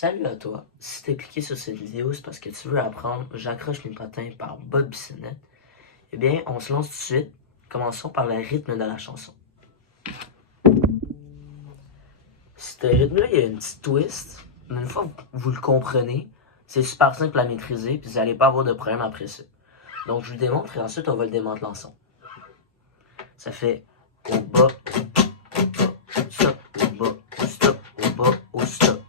Salut à toi, si tu as cliqué sur cette vidéo, c'est parce que tu veux apprendre J'accroche mes patins par Bob Bissonnette. Eh bien, on se lance tout de suite. Commençons par le rythme de la chanson. Ce rythme-là, il y a une petite twist, mais une fois que vous le comprenez, c'est super simple à maîtriser, puis vous n'allez pas avoir de problème après ça. Donc, je vous le démontre et ensuite, on va le démanteler ensemble. Ça fait au bas, stop, au bas, stop, au bas, au stop.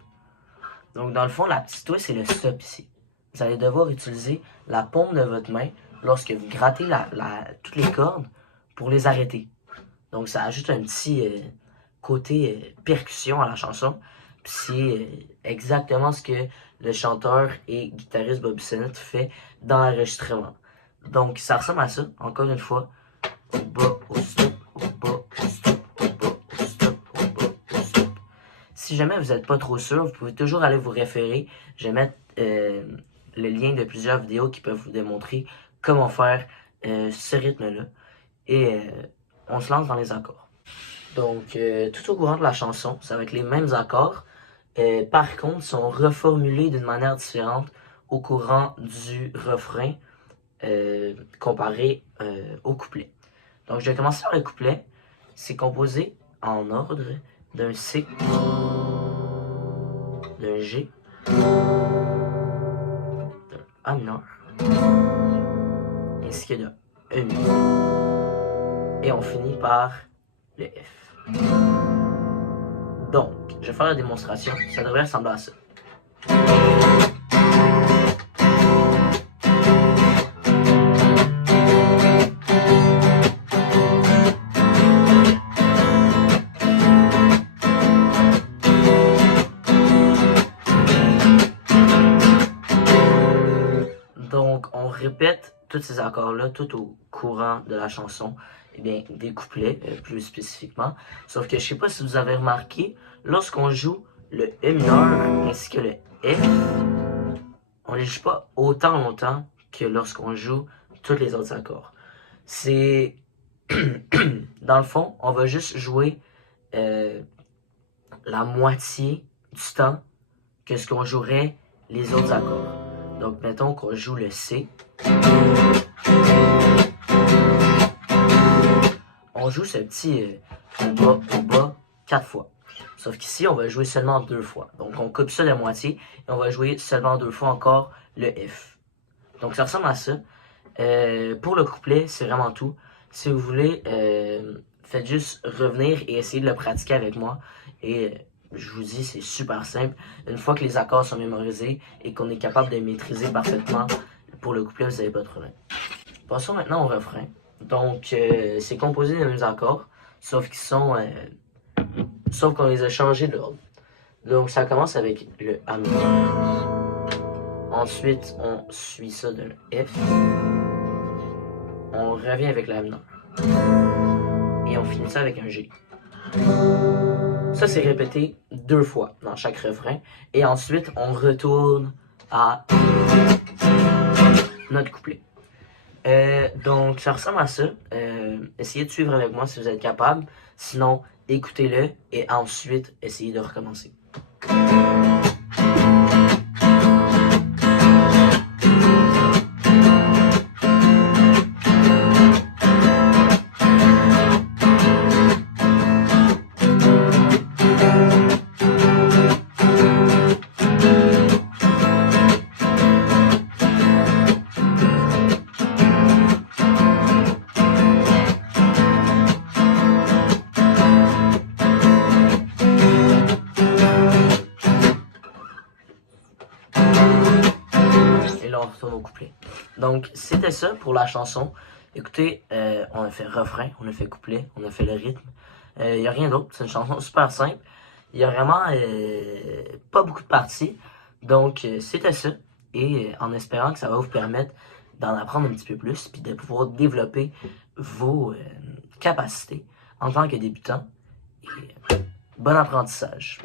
Donc, dans le fond, la petite twist, c'est le stop ici. Vous allez devoir utiliser la paume de votre main lorsque vous grattez toutes les cordes pour les arrêter. Donc, ça ajoute un petit côté percussion à la chanson. Puis c'est exactement ce que le chanteur et guitariste Bob Bissonnette fait dans l'enregistrement. Donc, ça ressemble à ça, encore une fois. Au bas, au stop, au bas, au stop, au bas, au stop, au bas, au stop. Si jamais vous n'êtes pas trop sûr, vous pouvez toujours aller vous référer. Je vais mettre le lien de plusieurs vidéos qui peuvent vous démontrer comment faire ce rythme-là. Et on se lance dans les accords. Donc, tout au courant de la chanson, ça va être les mêmes accords. Par contre, sont reformulés d'une manière différente au courant du refrain comparé au couplet. Donc, je vais commencer par le couplet. C'est composé en ordre d'un C, d'un G, d'un A mineur, ainsi que d'un E mineur. Et on finit par le F. Donc, je vais faire la démonstration. Ça devrait ressembler à ça. Donc, on répète tous ces accords-là tout au courant de la chanson, eh bien, des couplets plus spécifiquement. Sauf que je ne sais pas si vous avez remarqué, lorsqu'on joue le E mineur ainsi que le F, on ne les joue pas autant longtemps que lorsqu'on joue tous les autres accords. C'est... Dans le fond, on va juste jouer la moitié du temps que ce qu'on jouerait les autres accords. Donc, mettons qu'on joue le C. On joue ce petit au bas, 4 fois. Sauf qu'ici, on va jouer seulement 2 fois. Donc, on coupe ça de moitié et on va jouer seulement 2 fois encore le F. Donc, ça ressemble à ça. Pour le couplet, c'est vraiment tout. Si vous voulez, faites juste revenir et essayer de le pratiquer avec moi. Et je vous dis, c'est super simple. Une fois que les accords sont mémorisés et qu'on est capable de maîtriser parfaitement pour le couplet, vous n'avez pas de problème. Passons maintenant au refrain. Donc, c'est composé des mêmes accords, sauf qu'on les a changés de l'ordre. Donc, ça commence avec le A mineur. Ensuite, on suit ça d'un F. On revient avec la mineur. Et on finit ça avec un G. Ça, c'est répété 2 fois dans chaque refrain. Et ensuite, on retourne à notre couplet. Donc, ça ressemble à ça. Essayez de suivre avec moi si vous êtes capable. Sinon, écoutez-le et ensuite, essayez de recommencer. Et là, on retourne au couplet. Donc, c'était ça pour la chanson. Écoutez, on a fait refrain, on a fait couplet, on a fait le rythme. Il n'y a rien d'autre. C'est une chanson super simple. Il n'y a vraiment pas beaucoup de parties. Donc, c'était ça. Et en espérant que ça va vous permettre d'en apprendre un petit peu plus puis de pouvoir développer vos capacités en tant que débutant. Et bon apprentissage.